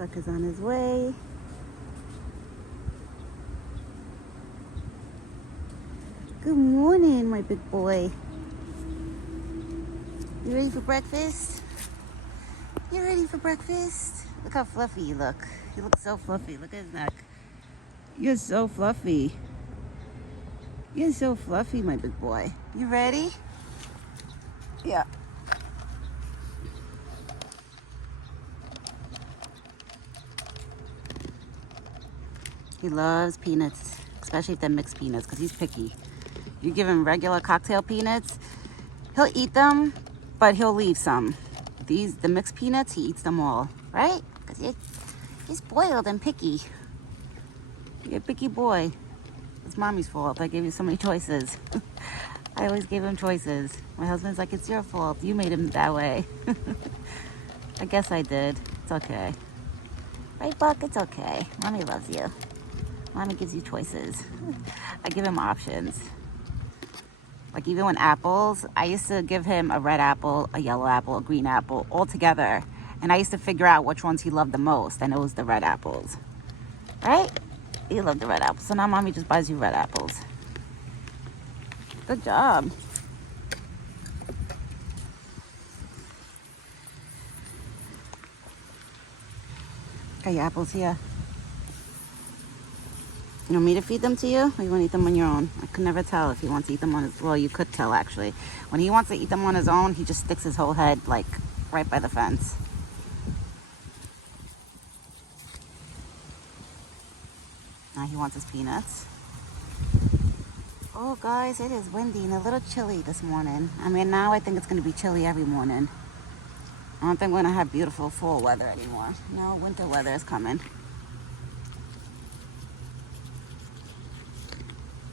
Buck is on his way. Good morning, my big boy. You ready for breakfast? You ready for breakfast? Look how fluffy you look. You look so fluffy. Look at his neck. You're so fluffy. You're so fluffy, my big boy. You ready? Yeah. He loves peanuts, especially if they're mixed peanuts, because he's picky. You give him regular cocktail peanuts, he'll eat them, but he'll leave some. The mixed peanuts, he eats them all, right? Because he's spoiled and picky. You're a picky boy. It's mommy's fault. I gave you so many choices. I always gave him choices. My husband's like, it's your fault. You made him that way. I guess I did. It's okay. Right, Buck? It's okay. Mommy loves you. Mommy gives you choices. I give him options. Like even when apples, I used to give him a red apple, a yellow apple, a green apple, all together. And I used to figure out which ones he loved the most. And it was the red apples. Right? He loved the red apples. So now mommy just buys you red apples. Good job. Got your apples here. You want me to feed them to you, or you want to eat them on your own? I could never tell if he wants to eat them on his... Well, you could tell, actually. When he wants to eat them on his own, he just sticks his whole head, like, right by the fence. Now he wants his peanuts. Oh, guys, it is windy and a little chilly this morning. I mean, now I think it's going to be chilly every morning. I don't think we're going to have beautiful fall weather anymore. No, winter weather is coming.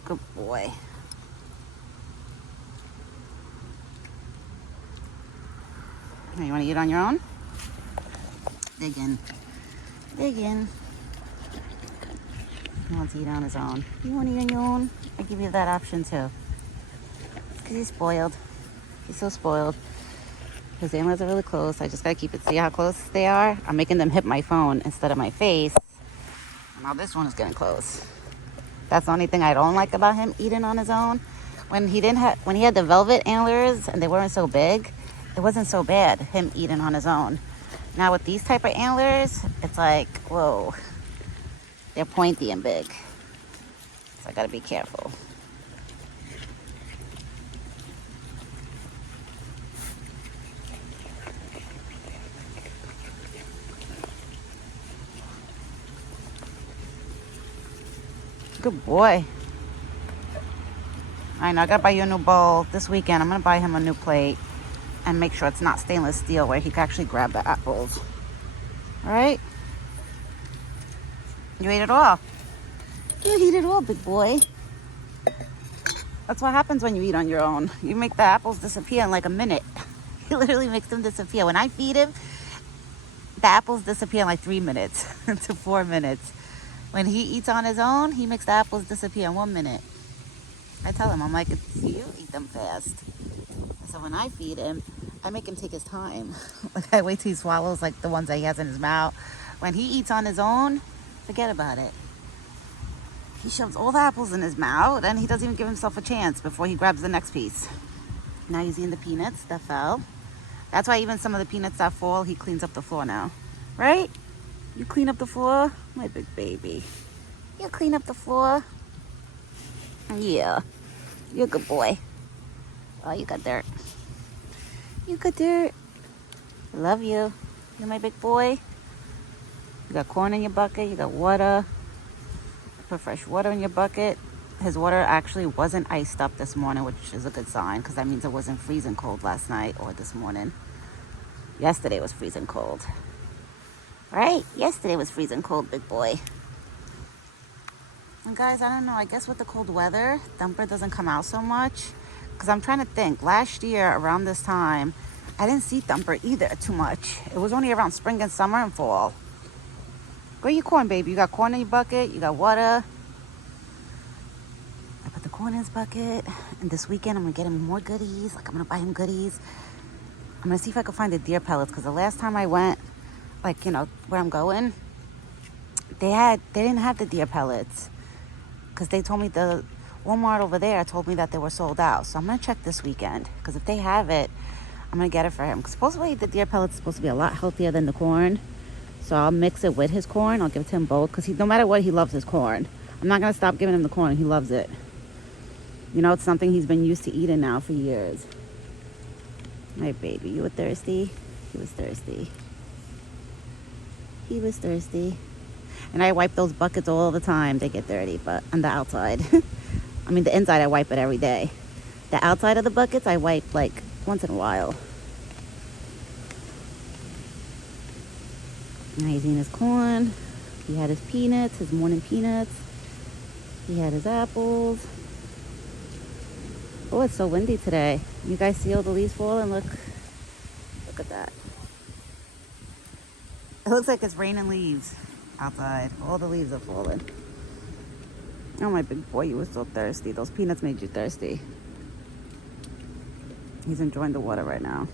Good boy. Here, you want to eat on your own? Dig in. Dig in. He wants to eat on his own. You want to eat on your own? I give you that option too. Because he's spoiled. He's so spoiled. His antlers are really close. I just got to keep it. See how close they are? I'm making them hit my phone instead of my face. Now this one is getting close. That's the only thing I don't like about him eating on his own. When he had the velvet antlers and they weren't so big, it wasn't so bad, him eating on his own. Now with these type of antlers, it's like, whoa. They're pointy and big. So I gotta be careful. Good boy. All right, now I gotta buy you a new bowl this weekend. I'm gonna buy him a new plate and make sure it's not stainless steel where he can actually grab the apples. All right? You ate it all. You ate it all, big boy. That's what happens when you eat on your own. You make the apples disappear in like a minute. He literally makes them disappear. When I feed him, the apples disappear in like 3 minutes to 4 minutes. When he eats on his own, he makes the apples disappear in 1 minute. I tell him, I'm like, you eat them fast. So when I feed him, I make him take his time. Like I wait till he swallows like the ones that he has in his mouth. When he eats on his own, forget about it. He shoves all the apples in his mouth and he doesn't even give himself a chance before he grabs the next piece. Now he's eating the peanuts that fell. That's why even some of the peanuts that fall, he cleans up the floor now. Right? You clean up the floor? My big baby. You clean up the floor? Yeah. You're a good boy. Oh, you got dirt. You got dirt. I love you. You're my big boy. You got corn in your bucket. You got water. Put fresh water in your bucket. His water actually wasn't iced up this morning, which is a good sign because that means it wasn't freezing cold last night or this morning. Yesterday was freezing cold. Right? Yesterday was freezing cold, big boy. And guys, I don't know. I guess with the cold weather, Thumper doesn't come out so much. Because I'm trying to think. Last year, around this time, I didn't see Thumper either too much. It was only around spring and summer and fall. Where your corn, baby? You got corn in your bucket. You got water. I put the corn in his bucket. And this weekend, I'm going to get him more goodies. Like, I'm going to buy him goodies. I'm going to see if I can find the deer pellets. Because the last time I went, like, you know, where I'm going, they didn't have the deer pellets. Because they told me the Walmart over there told me that they were sold out. So I'm going to check this weekend. Because if they have it, I'm going to get it for him. Because supposedly the deer pellets is supposed to be a lot healthier than the corn. So I'll mix it with his corn. I'll give it to him both. Because no matter what, he loves his corn. I'm not going to stop giving him the corn. He loves it. You know, it's something he's been used to eating now for years. My baby, you were thirsty? He was thirsty. He was thirsty. And I wipe those buckets all the time. They get dirty, but on the outside. I mean, the inside, I wipe it every day. The outside of the buckets, I wipe like once in a while. Now he's eating his corn. He had his peanuts, his morning peanuts. He had his apples. Oh, it's so windy today. You guys see all the leaves falling? Look at that. It looks like it's raining leaves outside. All the leaves are falling. Oh, my big boy, you were so thirsty. Those peanuts made you thirsty. He's enjoying the water right now.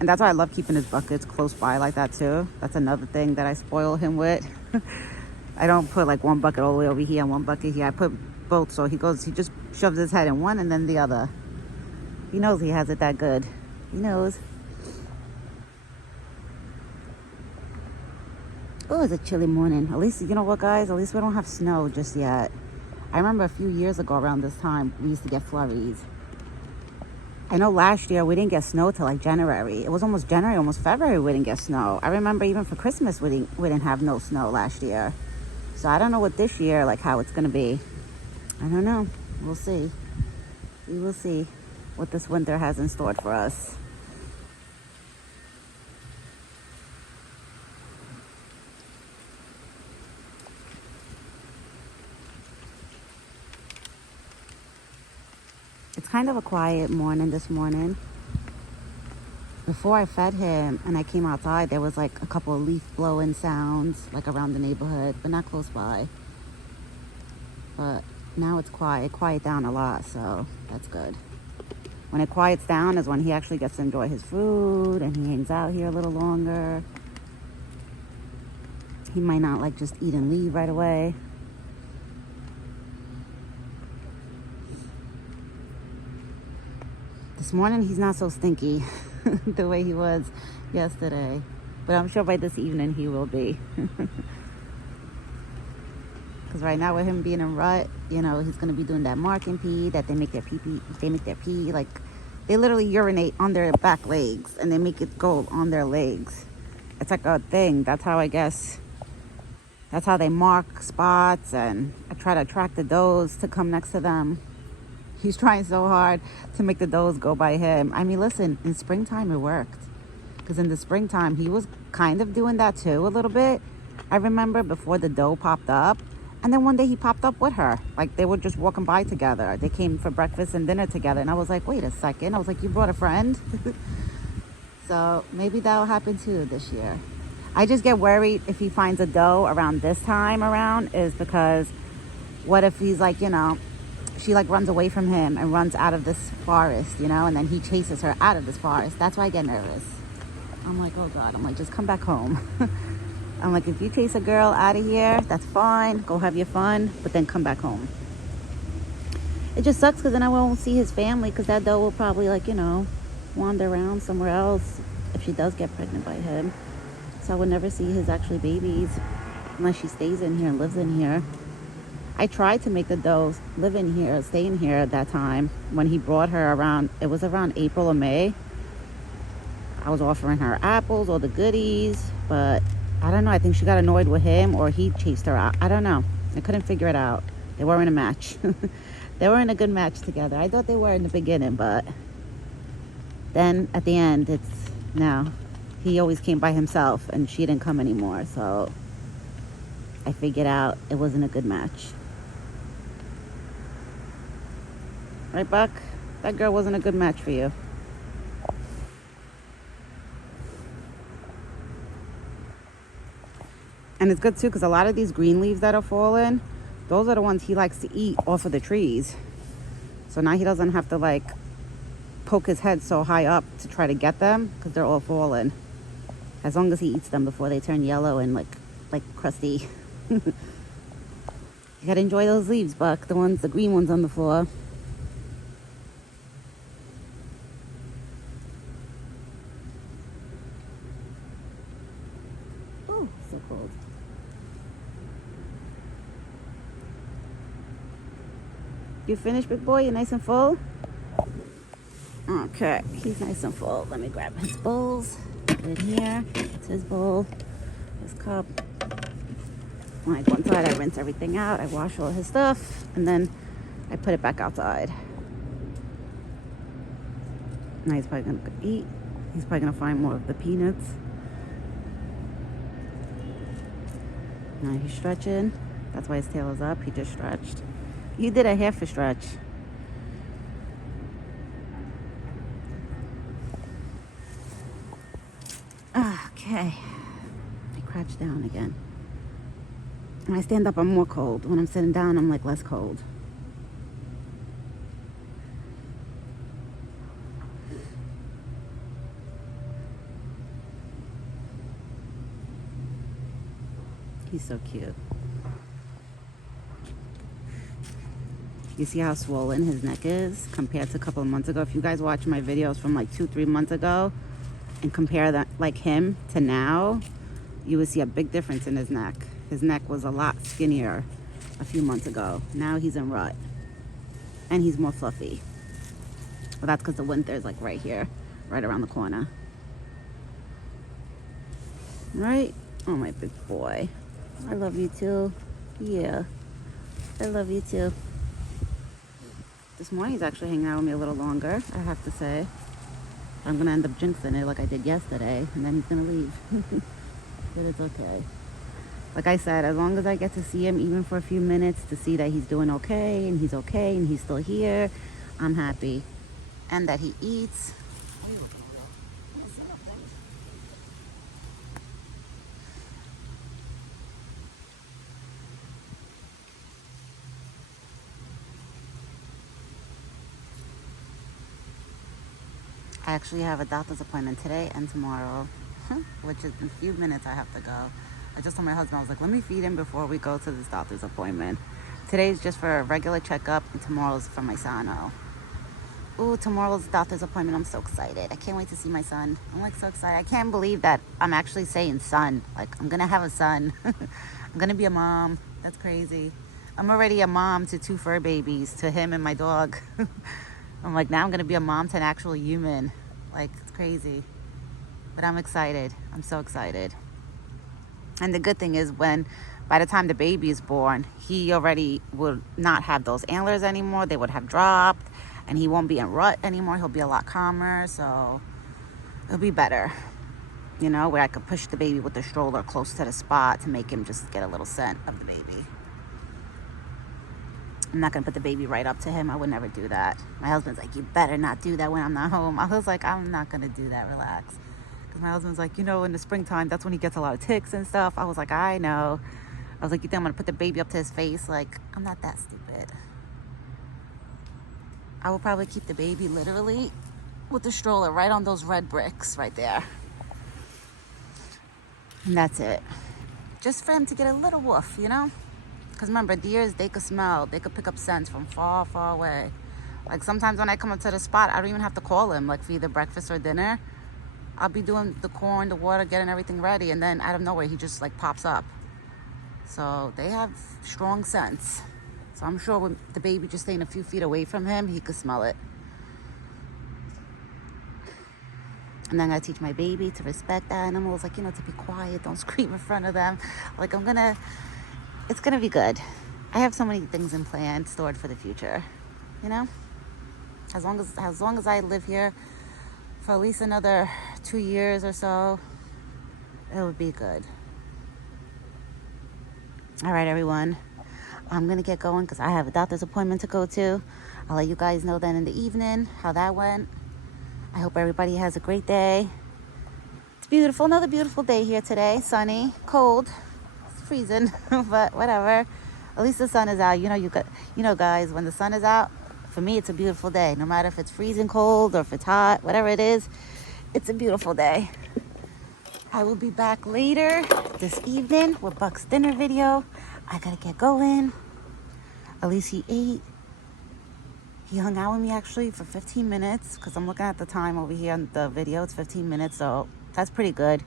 And that's why I love keeping his buckets close by like that too. That's another thing that I spoil him with. I don't put like one bucket all the way over here and one bucket here. I put both, so he just shoves his head in one and then the other. He knows he has it that good. He knows. Oh, it's a chilly morning. At least, you know what, guys? At least we don't have snow just yet. I remember a few years ago around this time, we used to get flurries. I know last year we didn't get snow till like January. It was almost January, almost February we didn't get snow. I remember even for Christmas we didn't have no snow last year. So I don't know what this year, like how it's gonna be. I don't know. We'll see. We will see what this winter has in store for us. It's kind of a quiet morning this morning. Before I fed him and I came outside, there was like a couple of leaf blowing sounds like around the neighborhood, but not close by. But now it's quiet down a lot, so that's good. When it quiets down is when he actually gets to enjoy his food and he hangs out here a little longer. He might not like just eat and leave right away. This morning he's not so stinky the way he was yesterday, but I'm sure by this evening he will be. Because right now with him being in rut, you know, he's going to be doing that marking pee that they make their pee, like they literally urinate on their back legs and they make it go on their legs. It's like a thing. That's how that's how they mark spots and try to attract the does to come next to them. He's trying so hard to make the does go by him. I mean, listen, in springtime it worked. Because in the springtime, he was kind of doing that too a little bit. I remember before the doe popped up. And then one day he popped up with her. Like they were just walking by together. They came for breakfast and dinner together. And I was like, wait a second. I was like, you brought a friend? So maybe that'll happen too this year. I just get worried if he finds a doe around this time around is because what if he's like, you know, she like runs away from him and runs out of this forest, you know, and then he chases her out of this forest. That's why I get nervous. I'm like, oh God, I'm like, just come back home. I'm like, if you chase a girl out of here, that's fine. Go have your fun, but then come back home. It just sucks because then I won't see his family because that doe will probably like, you know, wander around somewhere else if she does get pregnant by him. So I would never see his actually babies unless she stays in here and lives in here. I tried to make the doe live in here, stay in here at that time when he brought her around. It was around April or May. I was offering her apples, all the goodies, but I don't know. I think she got annoyed with him or he chased her out. I don't know. I couldn't figure it out. They weren't a match. They weren't a good match together. I thought they were in the beginning, but then at the end, no. He always came by himself and she didn't come anymore. So I figured out it wasn't a good match. Right, Buck? That girl wasn't a good match for you. And it's good too because a lot of these green leaves that are falling, those are the ones he likes to eat off of the trees. So now he doesn't have to like poke his head so high up to try to get them because they're all fallen. As long as he eats them before they turn yellow and like crusty. You gotta enjoy those leaves, Buck. The green ones on the floor. Oh, so cold. You finished, big boy? You nice and full? Okay, he's nice and full. Let me grab his bowls. Put it here. It's his bowl. His cup. Like one side, I rinse everything out. I wash all his stuff, and then I put it back outside. Now he's probably gonna eat. He's probably gonna find more of the peanuts. Now he's stretching. That's why his tail is up. He just stretched. You did a half a stretch. Okay. I crouch down again. When I stand up, I'm more cold. When I'm sitting down, I'm like less cold. He's so cute. You see how swollen his neck is compared to a couple of months ago? If you guys watch my videos from like 2-3 months ago and compare that, like him to now, you would see a big difference in his neck. His neck was a lot skinnier a few months ago. Now he's in rut. And he's more fluffy. Well, that's because the winter is like right here, right around the corner. Right? Oh, my big boy. I love you too. Yeah. I love you too. This morning he's actually hanging out with me a little longer, I have to say. I'm going to end up jinxing it like I did yesterday, and then he's going to leave. But it's okay. Like I said, as long as I get to see him even for a few minutes to see that he's doing okay and he's still here, I'm happy. And that he eats. I actually have a doctor's appointment today and tomorrow, which is in a few minutes I have to go. I just told my husband, I was like, let me feed him before we go to this doctor's appointment. Today's just for a regular checkup, and tomorrow's for my sano. Ooh, tomorrow's doctor's appointment. I'm so excited. I can't wait to see my son. I'm like so excited. I can't believe that I'm actually saying son. Like, I'm gonna have a son. I'm gonna be a mom. That's crazy. I'm already a mom to 2 fur babies, to him and my dog. I'm like, now I'm gonna be a mom to an actual human. Like, it's crazy. But I'm excited. I'm so excited. And the good thing is, by the time the baby is born, he already will not have those antlers anymore. They would have dropped, and he won't be in rut anymore. He'll be a lot calmer, so it'll be better. You know, where I could push the baby with the stroller close to the spot to make him just get a little scent of the baby. I'm not gonna put the baby right up to him. I would never do that. My husband's like, you better not do that when I'm not home. I was like, I'm not gonna do that, relax. Because my husband's like, you know, in the springtime, that's when he gets a lot of ticks and stuff. I was like, I know. I was like, you think I'm gonna put the baby up to his face? Like, I'm not that stupid. I will probably keep the baby literally with the stroller right on those red bricks right there. And that's it. Just for him to get a little woof, you know? Because remember, deers, they could smell, they could pick up scents from far, far away. Like sometimes when I come up to the spot, I don't even have to call him, like for either breakfast or dinner. I'll be doing the corn, the water, getting everything ready, and then out of nowhere, he just like pops up. So they have strong scents. So I'm sure with the baby just staying a few feet away from him, he could smell it. And then I teach my baby to respect animals, like, you know, to be quiet, don't scream in front of them. Like, it's gonna be good. I have so many things in plan, stored for the future, you know? As long as I live here for at least another 2 years or so, it would be good. All right, everyone. I'm gonna get going because I have a doctor's appointment to go to. I'll let you guys know then in the evening how that went. I hope everybody has a great day. It's beautiful, another beautiful day here today. Sunny, cold, it's freezing, but whatever. At least the sun is out. You know, guys, when the sun is out, For me, it's a beautiful day. No matter if it's freezing cold or if it's hot, whatever it is, it's a beautiful day. I will be back later this evening with Buck's dinner video. I gotta get going. At least he ate. He hung out with me actually for 15 minutes because I'm looking at the time over here on the video. It's 15 minutes, so that's pretty good.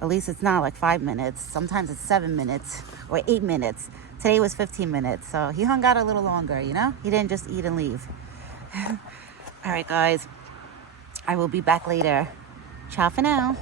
At least it's not like 5 minutes. Sometimes it's 7 minutes or 8 minutes. Today was 15 minutes, so he hung out a little longer, you know? He didn't just eat and leave. All right, guys. I will be back later. Ciao for now.